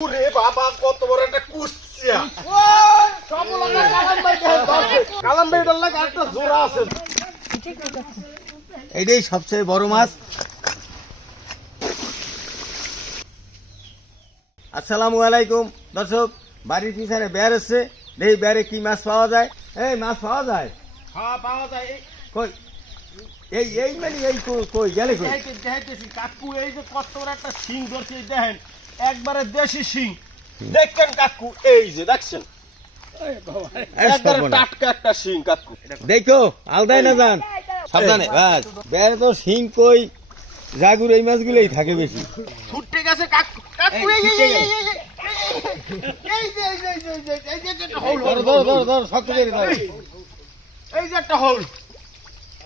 ওরে বাবা কত বড় একটা কুচ্চিয়া কালাম ভাই ডল্লা একটা জোড়া আছে? এটাই সবচেয়ে বড় মাছ। আসসালামু আলাইকুম। দর্শক বাড়ির পিছনে বের এসছে। দেখি বেরে কি মাছ পাওয়া যায়? এই মাছ পাওয়া যায়? হ্যাঁ পাওয়া যায়। এই- কই? এই এই মানে এই কই- গেলে কই? কাকু এই যে কত বড় একটা শিং ধরছে দেখেন। একবারে দেশি শিং দেখছেন কাকু এই যে দেখছেন একটা শিং কই জাগুর এই মাছগুলোই থাকে বেশি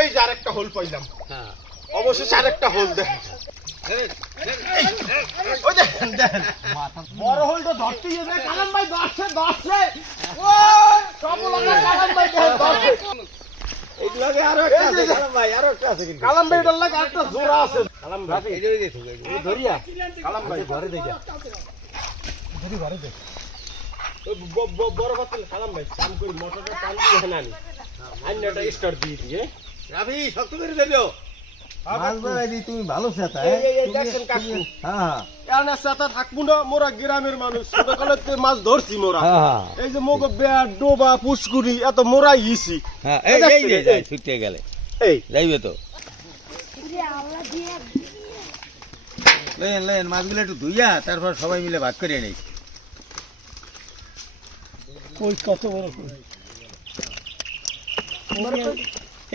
এই যে আরেকটা হোল পাইলাম। অবশেষে আরেকটা হোল দেখেন বড় হোলটা ধরতেই হবে। কালাম ভাই দশে দশে জোড়া আছে। ধরিয়া। কালাম ভাই ঘরে দেখ। বড় পাতিল কালাম ভাই কাম করি মোটরটা টান দিয়ে হেনা আন্যটা স্টার্ট দিয়ে দিয়ে রাবি, শক্ত করে ধরো। মাছ ধরাই দি, তুমি ভালো সেতা, এই, হ্যাঁ? এই, এই, তুমি- দেখছেন কাকু? হ্যাঁ, এনে সাথে থাকব না মোরা গ্রামের মানুষ ছোটকালে মাছ ধরছি মোরা। হ্যাঁ, হ্যাঁ, এই যে মোগ বেয়ার ডোবা পুষ্কুরি এত মোরাই গেছি হ্যাঁ, এই এই- এই দেখছেন, যে, যাই, ছুটে গেলে। এই। যাইবে তো। লেন লেন মাছগুলো একটু ধুইয়া তারপর সবাই মিলে ভাগ করে নেই। কই কত বড় কই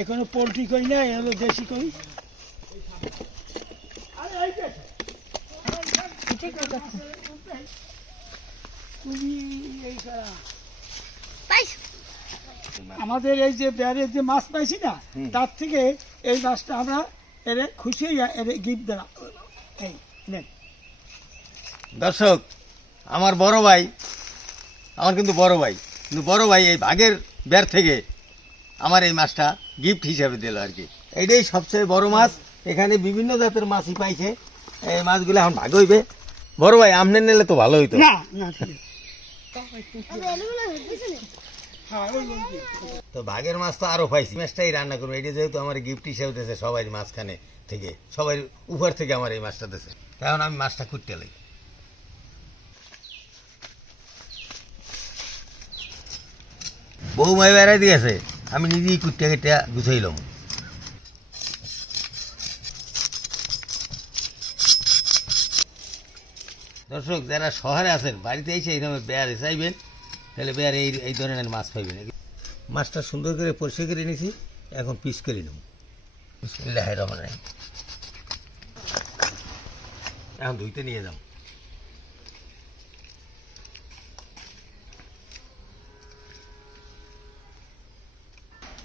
এখানে পোলট্রি কই না এ হলো দেশি কই। আমাদের এই যে ব্যারের যে মাছ পাইছি না তার থেকে এই মাছটা আমরা এরে খুশি এরে গিফট দিলাম এই নেন দর্শক আমার বড় ভাই আমার কিন্তু বড় ভাই। কিন্তু বড় ভাই এই ভাগের ব্যার থেকে আমার এই মাছটা গিফট হিসাবে দিল আর কি। এইটাই সবচেয়ে বড় মাছ। এখানে বিভিন্ন জাতের মাছই পাইছে। এই মাছগুলো এখন ভাগ হইবে। বড় ভাই আমনে নিলে তো ভালো হইতো। না না ঠিক আছে। ওই ওই যে। তো ভাগের মাছ তো আরও পাইছি। মাছটাই রান্না করব। এটা যেহেতু আমার গিফট হিসাবে দিয়েছে সবাই মাঝখানে থেকে। সবাই উপর থেকে আমার এই মাছটা দিয়েছে। তখন আমি মাছটা খুঁজতে লাগি। বউ মাই বেড়াই দিয়ে দিয়েছে আমি নিজেই কুটতে কেটে গুছাইলাম দর্শক, যারা শহরে আছেন, বাড়িতে এসে এইরকম বেয়ারে চাইবেন তাহলে বেয়ারে এই এই ধরনের মাছ পাইবেন। মাছটা সুন্দর করে পরিষ্কার করে নিয়েছি এখন পিস করে নেব। রহমান রাহিম। এখন ধুইতে নিয়ে যাও।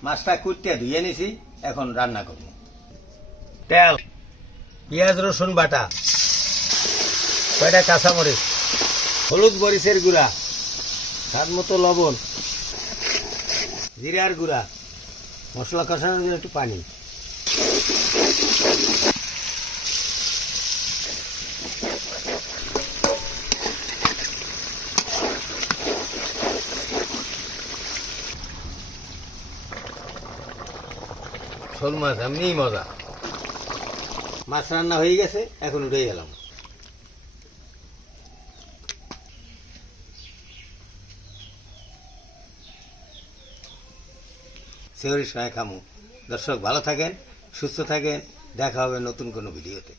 মাছটা কুটতে ধুয়ে নিছি এখন রান্না করব। তেল, পেঁয়াজ, রসুন বাটা, কয়টা কাঁচামরিচ, হলুদ মরিচের গুঁড়া, স্বাদ মতো লবণ, জিরার গুঁড়া, মশলা কষানোর জন্য একটু পানি। শোল মাছ এমনিই মজা। মাছ রান্না হয়ে গেছে, এখন উঠে গেলাম। সেহরির সঙ্গে খামু। দর্শক ভালো থাকেন, সুস্থ থাকেন, দেখা হবে নতুন কোনো ভিডিওতে।